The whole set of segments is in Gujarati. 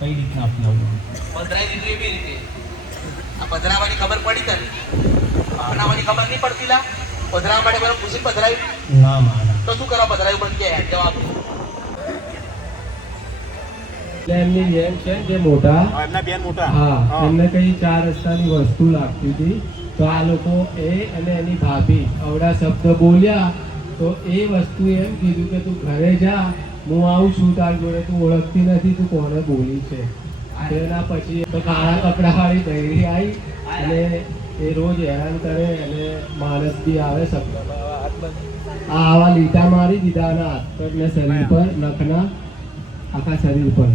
કઈ રીતના અપનાવવું? પધરાઈ દીધું એવી રીતે. આ પધરાવાની ખબર પડી તને? અપનાવવાની ખબર નહીં પડતી લા? પધરાવા માટે પેલા પૂછી પધરાવી ના મારા. તો શું કરવા પધરાવી પણ કે જવાબ એટલે એમની બેન છે જે મોટા, એમના બેન મોટા, હા, એમને કઈ 4 રસ્તાની વસ્તુ લાગતી હતી, તો આ લોકો એ અને એની ભાભી અવડા શબ્દ બોલ્યા, તો એ વસ્તુ એમ કીધું કે તું ઘરે જા, હું આવું છું તાર જોડે, તું ઓળખતી નથી, તું કોને બોલી છે. તેના પછી તો કાળા કપડાવાળી બૈરી આવી અને એ રોજ હેરાન કરે અને માણસ બી આવે શબ્દમાં આવા લીટા મારી દીધા અને હાથ પર ને શરીર પર, નખના આખા શરીર પર,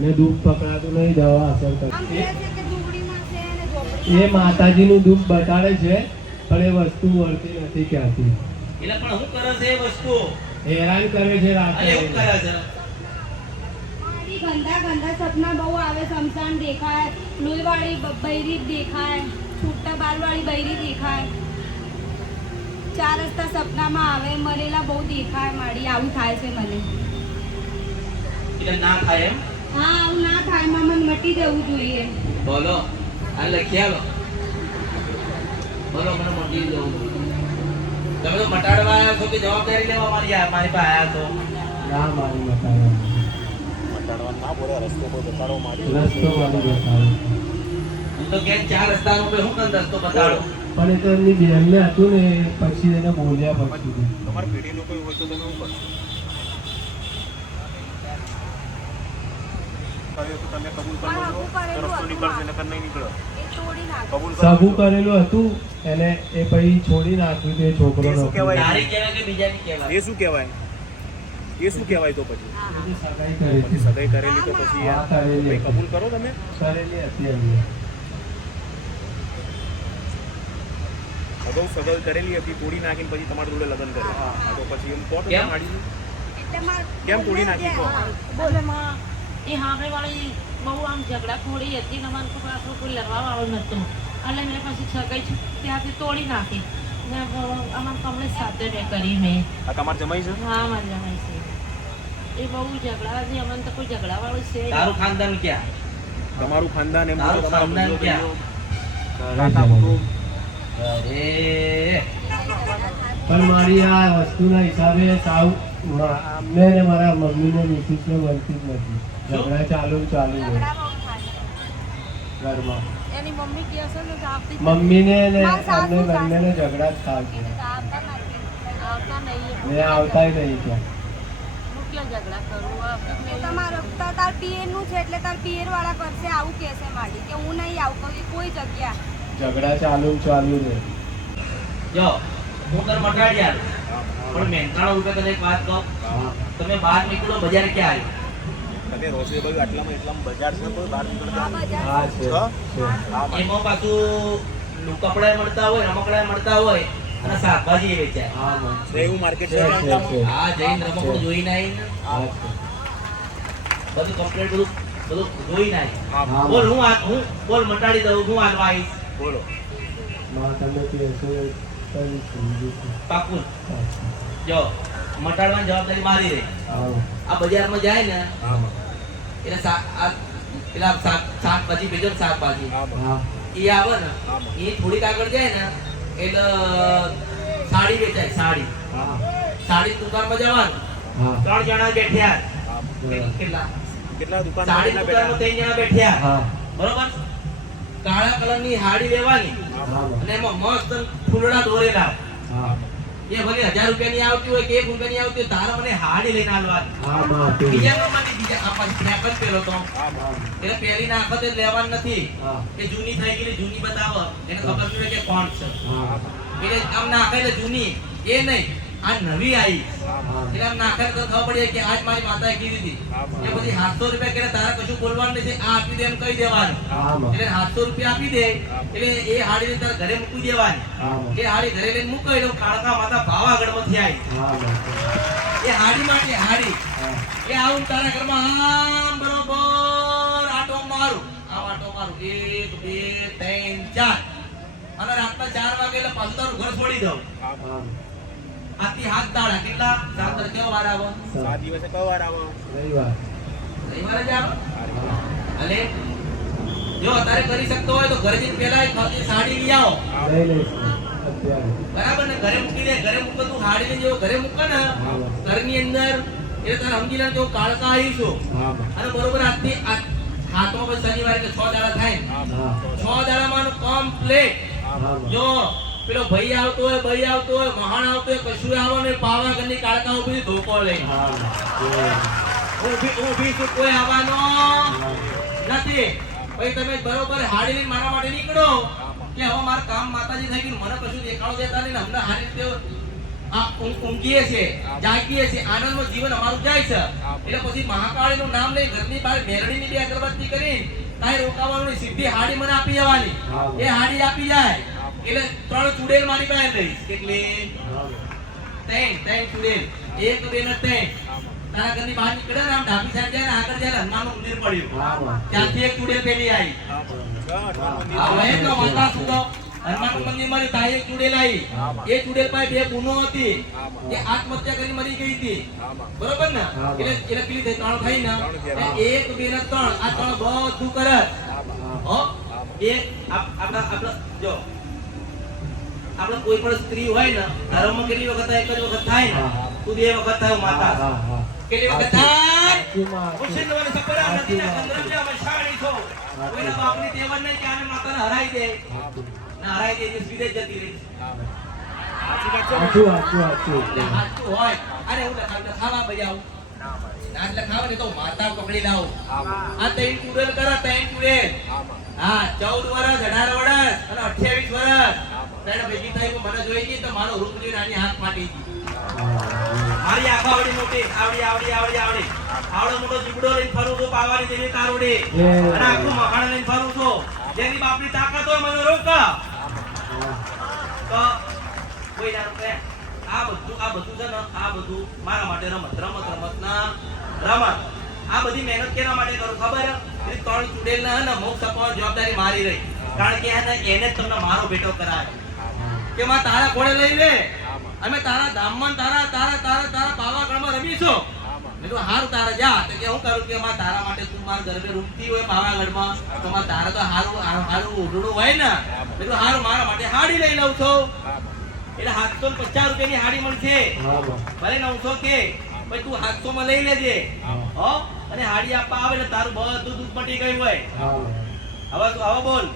ને દુઃખ પકડાતું નહીં, દવા અસર કરતી. એ માતાજીનું દુઃખ બતાડે છે પણ એ વસ્તુ વળતી નથી ક્યાંથી. એટલે પણ હું કરે છે એ વસ્તુ હેરાન કરે છે રાતે. અરે હું કરે છે ગંદા ગંદા સપના બહુ આવે. શમશાન દેખાય, લોહીવાળી બૈરી દેખાય, છૂટા બાલવાળી બૈરી દેખાય, 4 રસ્તા સપનામાં આવે, મરેલા બહુ દેખાય. મારી આવું થાય છે મને. એટલે ના થાય એમ હા, આવું ના થાય. મને મટી જવું જોઈએ. બોલો આ લખી આલો બોલો મને મટી જવું. તમે તો મટાડવા આવ્યા છો કે જવાબદારી લેવા મારી પાસે આવ્યા છો? ના મારી બતાવે, મટાડવાનું ના બોલે, રસ્તો કોઈ બતાડો મારી. રસ્તો મારી બતાવે. હું તો કે 4 રસ્તાનો પે હું કન રસ્તો બતાડો. પણ એ તો એમની બેનને હતું ને, પછી એને બોલ્યા પછી તમારી પેઢીનું કોઈ હોય તો તમે શું કરશો? તમે કબૂલ કરો છો રસ્તો નીકળશે, નકર નહીં નીકળે. કબૂલ કરો. સગું કરેલું હતું એને, એ પછી છોડી નાખ્યું તે છોકરો એ શું કહેવાય? તારી કહેવાય કે બીજાની કહેવાય? એ શું કહેવાય? એ શું કહેવાય તો પછી? સગાઈ કરી પછી સગાઈ કરેલી તો પછી હા, કરેલી ભાઈ હતી. કબૂલ કરો તમે. કરેલી હતી એમને. અગાઉ સગાઈ કરેલી હતી, તોડી નાખીને પછી તમારા જોડે લગ્ન કરે. હા, તો પછી એમ કહો તો કેમ? માડી કેમ તોડી નાખી કહો? બોલે માં એ હાંભળે વાળી બહુ આમ ઝઘડા ખોડી હતી ને અમારે કોઈ આપણું કોઈ લડવા વાળું નહોતું. એટલે મેં પછી છગાઈ ત્યાંથી તોડી નાખી ને અમારે કમલેશ સાથે મેં કરી મેં. આ તમારે જમાઈ છે? હા, મારે જમાઈ છે. એ બહુ ઝઘડા હતી. અમને તો કોઈ ઝઘડા વાળું છે નહીં. તારું ખાનદાન ક્યાં? તમારું ખાનદાન એમ તારું તમારા ખાનદાન બંધુઓ ક્યાં? કાકા કુટુંબ. અરે પણ મારી આ વસ્તુના હિસાબે સાવ અમને ને મારા મમ્મીને મિસિસને મળતી જ નથી. ઝઘડા ચાલુ ને ચાલુ હોય ઝઘડા બહુ થાય. ઘરમાં. એની મમ્મી કહે છે ને તો આવતી જ મમ્મીને ને મારા સાસુ અમને બંનેને ઝઘડા જ થાય છે. નથી. આવતા નથી. આવતા નહીં. ને આવતાય નહીં ત્યાં. હું ક્યાં ઝઘડા કરું? એ તમારો તાર પિયર નું છે એટલે તાર પિયર વાળા કરશે આવું કહે છે માડી કે હું નહીં આવું કહું કોઈ જગ્યા. ઝઘડા ચાલુ ને ચાલુ રહે. જો હું તને મટાડી આલું પણ મહેનતાણા રૂપે તને એક વાત કહું. હા. તમે બહાર નીકળો બજાર ક્યાં આવ્યું? તમે રોશે ભાઈ આટલામાં એટલામાં બજાર છે કોઈ બહાર નીકળતા આ બજાર હા છે. હા? છે. હા એમાં પાછું કપડા મળતા હોય, રમકડા મળતા હોય અને શાકભાજી વેચાય. હા માં. એવું માર્કેટ છે છે, છે, આટલામાં? છે. આ જઈને રમકડું જોઈને આવીને હા છે. બધું કમ્પ્લીટ બધું બધું જોઈને આવી. હા હા. બોલ હું બોલ મટાડી દઉં, હું હાલવા આવીશ. બોલો. માં તમે કહેશો એ કરીશું. બીજું શું? પાકું અચ્છા. જો મટાડવાની જવાબદારી મારી રહી. આવો. આ બજારમાં જાય ને હા એટલે પેલા શાકભાજી ભેજો ને શાકભાજી હા હા. એ આવે ને હા. એ થોડીક આગળ જાય ને એટલે સાડી વેચાય. સાડી હા. સાડી દુકાનમાં જવાનું, હા. 3 જણા બેઠ્યા. હા. કેટલા? કેટલા દુકાન સાડી દુકાનમાં 3 જણા બેઠ્યા. હા. બરોબર? કાળા કલરની હાડી લેવાની હા માં. અને એમાં મસ્ત ફૂલડા દોરેલા. હા. એ ભલે 1000 રૂપિયાની આવતી હોય કે 1 રૂપિયાની આવતી હોય, તારે મને હાડી લઈને આલવાની. હા માં. બીજા નંબરની બીજા આપણે સ્નેપ જ પેલો તો હા હા એટલે પહેલી ના આખત લેવાનું નથી હા. કે જૂની થઈ ગયેલી જૂની બતાવો એને ખબર નહીં હોય કે કોણ છે. હા. એટલે આમ નાખે એટલે જૂની એ નહીં, આ નવી આવી હા એટલે આમ નાખે તો ખબર પડી કે આજ મારી માતાએ કીધી હતી. હા. એ બધી 700 રૂપિયા કે તારે કશું બોલવાનું નથી, આ આપી દે એમ કહી દેવાનું. હા માં. એટલે 700 રૂપિયા આપી દે એટલે એ હાડીને તારે ઘરે મૂકી દેવાની. હા માં. એ હાડી ઘરે લઈને મૂકો એટલે કાળકા માતા પાવાગઢમાંથી આવી. હા માં. એ હાડી માટે હાડી હા. એ આવું તારા ઘરમાં આમ બરોબર આટો મારું, આમ આટો મારું 1 2 3 4 અને રાતના 4 વાગે એટલે પાછું તારું ઘર છોડી દઉં. હા. આથી 7 દાડા કેટલા 7 કેવો વાર આવો? 7 દિવસે કયો વાર આવે? રવિવાર. રવિવારે જ આવે. હા. અને જો અત્યારે કરી શકતો હોય તો ઘરે જઈને પહેલા એક ખાલી સાડી લઈ આવો. લઈ લઈશ અત્યારે. બરાબર ને? ઘરે મૂકી દે. ઘરે મૂકો તું હાડીને જેવો ઘરે મૂકે ને ઘરની અંદર એટલે તારે સમજી લે જો કાળકા આવીશું. હા અને બરોબર આજથી હાથમાં પછી શનિવારે કે 6 દાડા થાય ને, હા 6 દાડામાં કમ્પ્લીટ હા જો પેલો ભાઈ આવતો હોય, ભાઈ આવતો હોય, મહાણ આવતો હોય, કશું આવો ને પાવાગઢની કાળકા ઉભી ધોકો લઈ ઊભી છું, કોઈ આવવાનો નથી. ભાઈ તમે બરોબર હાડી લઈને મારા માટે નીકળો કે હવે મારું કામ માતાજી થઈ ગયું, મને કશું દેખાડો દેતા નહીં ને અમને હારી રીતે ઊંઘીએ છે, જાગીએ છે, આનંદમાં જીવન અમારું જાય છે. એટલે પછી મહાકાળીનું નામ લઈ ઘરની બહાર મેરડીની બે અગરબત્તી કરી કાંઈ રોકાવાનું નહીં, સીધી હાડી મને આપી જવાની. એ હાડી આપી જાય એટલે 3 ચૂડેલ મારી પાસે લઈશ. કેટલી? 3 ચૂડેલ. 1 2 ને 3. તારા ઘરની બહાર નીકળે ને આમ ડાબી સાઈડ જાય ને આગળ જાય હનુમાનનું મંદિર પડ્યું, ત્યાંથી 1 ચૂડેલ પેલી આવી. આ વહે તો માતા સુતો હનુમાનનું મંદિર મળ્યું, ત્યાં 1 ચૂડેલ આવી. એ ચૂડેલ પાસે 2 ગુનો હતી, એ આત્મહત્યા કરી મરી ગઈ હતી. બરોબર ને? એટલે પેલી 3 થઈ ને 1 2 ને 3 આ 3 બધું કરે. હો એ આપણા જો આપણે કોઈ પણ સ્ત્રી હોય ને ધર્મમાં કેટલી વખત થાય? એક જ વખત થાય ને. તું 2 વખત થાય માતા. કેટલી વખત થાય? મુર્શિદાબાદ સપરા નદીના ચંદ્રજા મશાળી છો. કોઈના બાપની દેવન નહીં કે આને માતાને હરાઈ દે. ના હરાઈ દે જે સીધે જ જતી રહી. સાચું હોય અરે હું ખાવા બજાવ નાચ લખાવ ને તો માતા પકડી લાવ. આ 3 ચૂડેલ કરા 3 ચૂડેલ. હા 14 વર્ષ 18 વર્ષ અને 28 વર્ષ તેને ભેગી થઈ મને જોઈ ગઈ તો મારો રૂપ જોઈને આની હાથ ફાટી ગઈ. મારી આંખો આવડી મોટી આવડો મોટો જીબડો લઈને ફરું છું, પાવાની તેવી કારોડી અને આખું મખાણ લઈને ફરું છું. જેની બાપની તાકાત હોય મને રોક તો કોઈ ના રોકે. આ બધું છે ને આ બધું મારા માટે રમત ના રમત. આ બધી મહેનત કેના માટે કરું ખબર? 3 ચૂડેલ ના ને મોક્ષ અપાવવાની જવાબદારી મારી રહી. કારણ કે એને જ તમને મારો બેટો કરાય કે માં તારા ઘોડે લઈ લે, અમે તારા ધામમાં તારા પાવાગઢમાં રમીશું. મેં કીધું હારું તારા જા. તો કે હું કરું કે માં તારા માટે તું મારા ગરબે રૂમતી હોય પાવાગઢમાં તો માં તારા તો હારું ઉડડું હોય ને. મેં કીધું હારું મારા માટે હાડી લઈ લઉં છું. એટલે 750 રૂપિયાની હાડી મળશે, ભલે 900 કે ભાઈ તું 700 માં લઈ લેજે. હો અને હાડી આપવા આવે ને તારું બધું દુઃખ મટી ગયું હોય. હવે બોલ